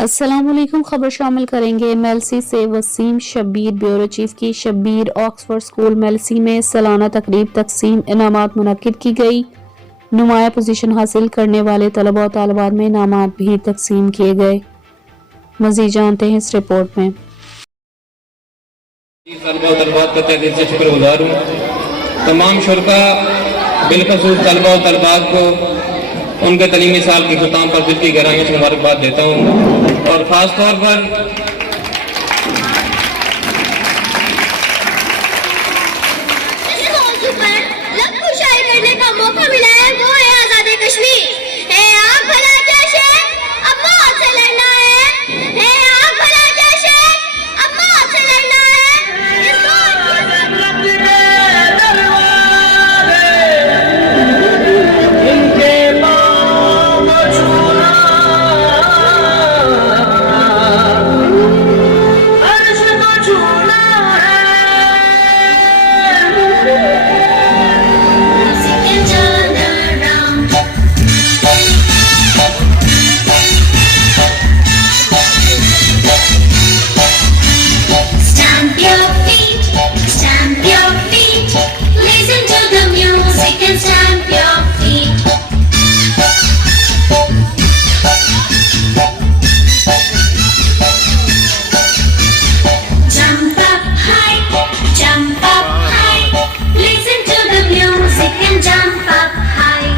अस्सलामुअलैकुम। खबर शामिल करेंगे एमएलसी से वसीम शबीर ब्यूरो चीफ की। शबीर ऑक्सफोर्ड स्कूल मेलसी में सालाना तकरीब तकसीम इनामात मुनक्किद की गई। नुमाया पोजीशन हासिल करने वाले तलबा और तालिबात में इनामात भी तकसीम किए गए। मज़ीद जानते हैं इस रिपोर्ट में। तलबा और तलबात का तहे दिल से शुक्रगुजार हूँ। तमाम शुरका बिलखसूस तलबा और तलबात को उनके तलीमी साल के खुताम पर दिल की गहराइयों से मुबारकबाद देता हूँ और ख़ास तौर पर इस मौजू पर लफ्ज़ शायर करने का मौका मिला है, वो है आज़ाद कश्मीर। है आग भला क्या शे, अब मौत से लड़ना है आग भला क्या शे, अब मौत से लड़ना है। इस stamp your feet, listen to the music and stamp your feet. Jump up high, listen to the music and jump up high.